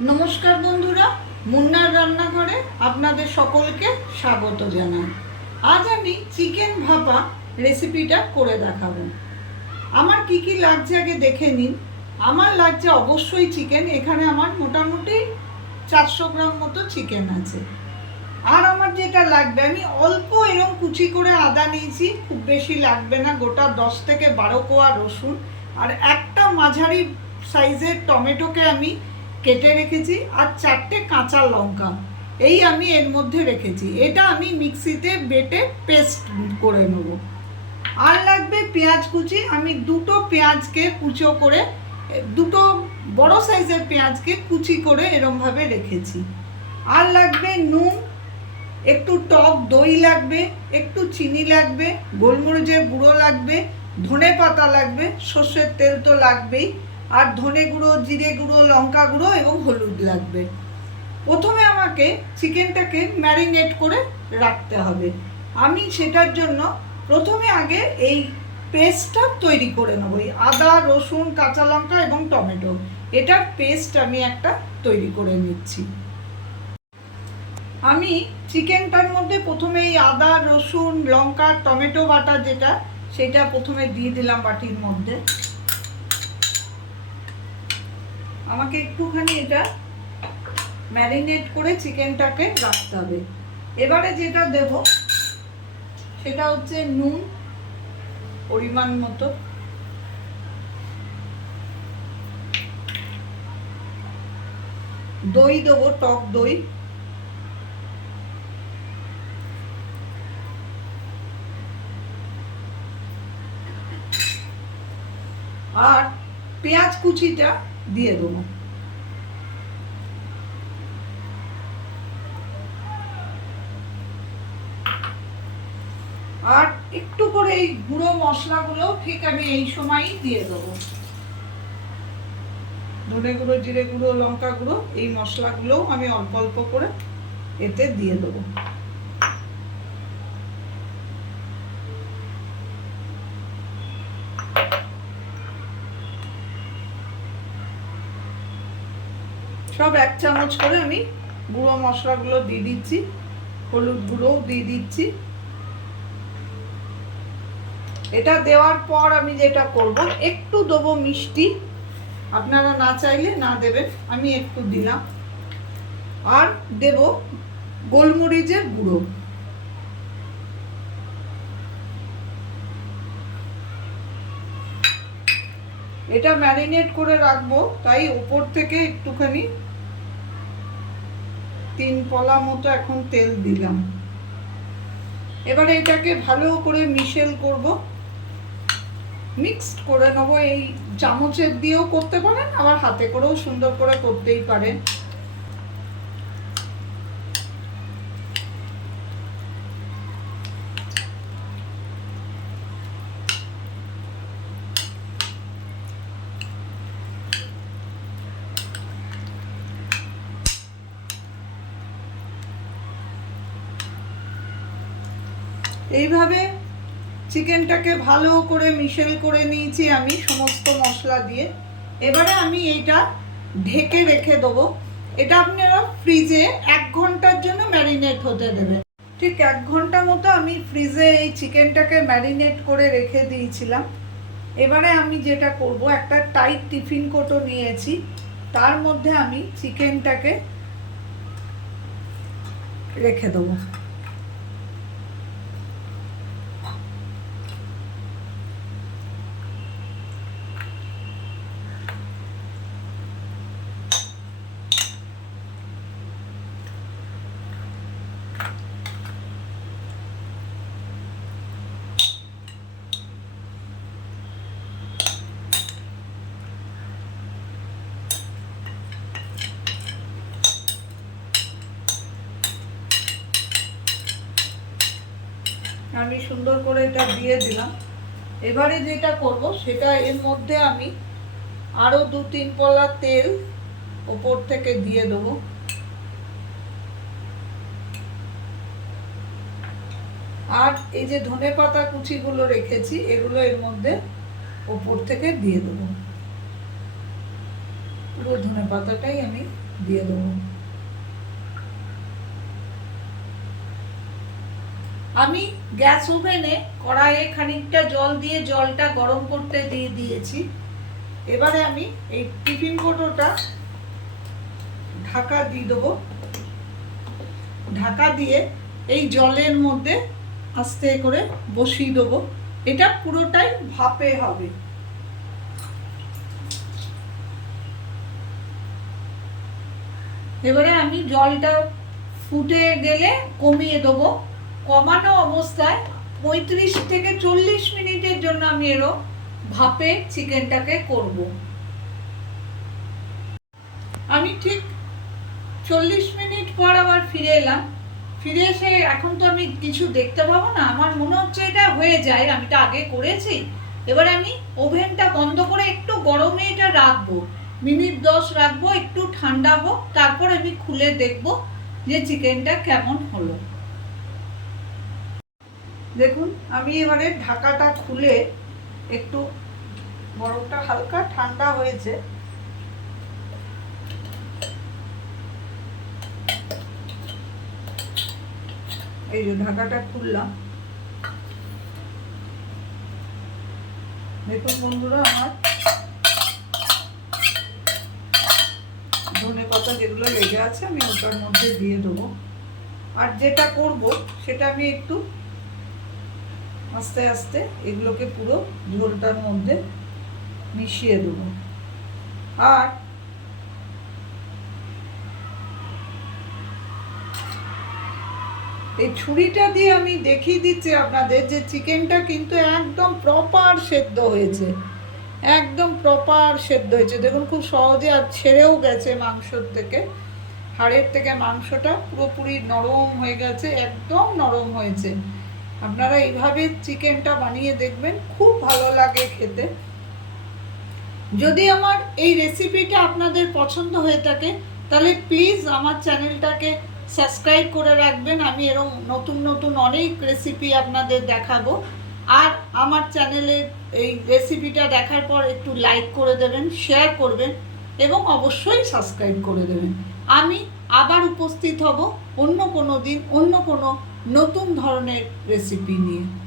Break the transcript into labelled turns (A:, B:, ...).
A: নমস্কার বন্ধুরা, মুন্নার রান্নাঘরে আপনাদের সকলকে স্বাগত জানাই। আজ আমি চিকেন ভাপা রেসিপিটা করে দেখাবো। আমার কি কি লাগছে আগে দেখে নিন। আমার লাগছে অবশ্যই চিকেন, এখানে আমার মোটামুটি চারশো গ্রাম মতো চিকেন আছে। আর আমার যেটা লাগবে, আমি অল্প এরকম কুচি করে আদা নিয়েছি, খুব বেশি লাগবে না, গোটা দশ থেকে বারো কোয়া রসুন। আর একটা মাঝারি সাইজের টমেটোকে আমি কেটে রেখেছি আর চারটে কাঁচা লঙ্কা। এই আমি এর মধ্যে রেখেছি। এটা আমি মিক্সিতে বেটে পেস্ট করে নেব। আর লাগবে পেঁয়াজ কুচি। আমি দুটো পেঁয়াজকে কুচো করে, দুটো বড় সাইজের পেঁয়াজকে কুচি করে এরমভাবে রেখেছি। আর লাগবে নুন, একটু টক দই লাগবে, একটু চিনি লাগবে, গোলমরিচের গুঁড়ো লাগবে ধনে পাতা লাগবে, সর্ষের তেল তো লাগবেই। আর ধনে গুঁড়ো, জিরে গুঁড়ো, লঙ্কা গুঁড়ো এবং হলুদ লাগবে। প্রথমে আমাকে চিকেনটাকে ম্যারিনেট করে রাখতে হবে। আমি সেটার জন্য প্রথমে আগে এই পেস্টটা তৈরি করে নেব। এই আদা, রসুন, কাঁচা লঙ্কা এবং টমেটো। এটার পেস্ট আমি একটা তৈরি করে নিচ্ছি। আমি চিকেনটার মধ্যে প্রথমে এই আদা, রসুন, লঙ্কা, টমেটো বাটা যেটা, সেটা প্রথমে দিয়ে দিলাম বাটির মধ্যে। আমাকে একটুখানি এটা ম্যারিনেট করে চিকেনটাকে রাখতে হবে। এবারে যেটা দেব, সেটা হচ্ছে নুন পরিমাণ মতো। দই দেবো, টক দই। আর পেঁয়াজ কুচিটা দিয়ে দেবো। আর একটু করে এই গুঁড়ো মশলাগুলো ঠিক আমি এই সময়ই দিয়ে দেবো। ধনে গুঁড়ো, জিরে গুঁড়ো, লঙ্কা গুঁড়ো এই মশলাগুলোও আমি অল্প অল্প করে এতে দিয়ে দেবো। সব এক চামচ করে আমি গুঁড়ো মশলাগুলো দিয়ে দিচ্ছি, হলুদ গুঁড়োও দিয়ে দিচ্ছি। এটা দেওয়ার পর আমি যেটা করব, একটু দেবো মিষ্টি, আপনারা না চাইলে না দেবেন, আমি একটু দিলাম। আর দেব গোলমরিচের গুঁড়ো। এটা ম্যারিনেট করে রাখব, তাই উপর থেকে একটুখানি তিন পলা মতো এখন তেল দিলাম। এবার এটাকে ভালো করে মিশেল করব। মিক্সড করে নেব, এই চামচের দিয়েও করতে পারেন, আবার হাতে করেও সুন্দর করে করতেই পারেন। এইভাবে চিকেনটাকে ভালো করে মিশেল করে নিয়েছি আমি সমস্ত মশলা দিয়ে। এবারে আমি এইটা ঢেকে রেখে দেবো। এটা আপনারা ফ্রিজে এক ঘণ্টার জন্য ম্যারিনেট হতে দেবেন। ঠিক এক ঘণ্টা মতো আমি ফ্রিজে এই চিকেনটাকে ম্যারিনেট করে রেখে দিয়েছিলাম। এবারে আমি যেটা করব, একটা টাইট টিফিন কোটো নিয়েছি। তার মধ্যে আমি চিকেনটাকে রেখে দেবো। আমি সুন্দর করে এটা দিয়ে দিলাম। এবারে যেটা করব, সেটা এর মধ্যে আমি আরও দু তিন পলা তেল ওপর থেকে দিয়ে দেবো। আর এই যে ধনে পাতা কুচিগুলো রেখেছি, এগুলো এর মধ্যে ওপর থেকে দিয়ে দেবো। পুরো ধনে পাতাটাই আমি দিয়ে দেবো। আমি গ্যাস ওভেনে কড়াইয়ে খানিকটা জল দিয়ে জলটা গরম করতে দিয়ে দিয়েছি। এবারে আমি এই টিফিন কোটোটা ঢাকা দিয়ে দেবো। ঢাকা দিয়ে এই জলের মধ্যে আস্তে করে বসিয়ে দেবো। এটা পুরোটাই ভাপে হবে। এবারে আমি জলটা ফুটে গেলে কমিয়ে দেবো। কমানো অবস্থায় পঁয়ত্রিশ থেকে চল্লিশ মিনিটের জন্য আমি এরও ভাপে চিকেনটাকে করব। আমি ঠিক চল্লিশ মিনিট পর আবার ফিরে এলাম। ফিরে এসে এখন তো আমি কিছু দেখতে পাবো না। আমার মনে হচ্ছে এটা হয়ে যায়। আমি তো আগে করেছি। এবার আমি ওভেনটা বন্ধ করে একটু গরমে এটা রাখব। মিনিট দশ রাখব, একটু ঠান্ডা হোক, তারপর আমি খুলে দেখব যে চিকেনটা কেমন হলো। দেখুন, আমি এবারে ঢাকাটা খুলে একটু বরফটা হালকা, ঠান্ডা হয়েছে। এই যে ঢাকাটা খুললাম। দেখুন বন্ধুরা আমার ধনে পাতা যেগুলো লেগে আছে, আমি ওটার মধ্যে দিয়ে দেবো। আর যেটা করব, সেটা আমি একটু আস্তে আস্তে এগুলোকে পুরো ঝোলটার মধ্যে মিশিয়ে দেবো। আর এই ছুরিটা দিয়ে আমি দেখিয়ে দিচ্ছি আপনাদের যে চিকেনটা কিন্তু একদম প্রপার সেদ্ধ হয়েছে। একদম প্রপার সেদ্ধ হয়েছে। দেখুন খুব সহজে আর ছেড়েও গেছে মাংসর থেকে। হাড়ের থেকে মাংসটা পুরোপুরি নরম হয়ে গেছে, একদম নরম হয়েছে। আপনারা এইভাবে চিকেনটা বানিয়ে দেখবেন, খুব ভালো লাগে খেতে। যদি আমার এই রেসিপিটা আপনাদের পছন্দ হয়ে থাকে, তাহলে প্লিজ আমার চ্যানেলটাকে সাবস্ক্রাইব করে রাখবেন। আমি এরকম নতুন নতুন অনেক রেসিপি আপনাদের দেখাবো। আর আমার চ্যানেলের এই রেসিপিটা দেখার পর একটু লাইক করে দেবেন, শেয়ার করবেন এবং অবশ্যই সাবস্ক্রাইব করে দেবেন। আমি আবার উপস্থিত হব অন্য কোনো দিন, অন্য কোনো নতুন ধরনের রেসিপি নিয়ে।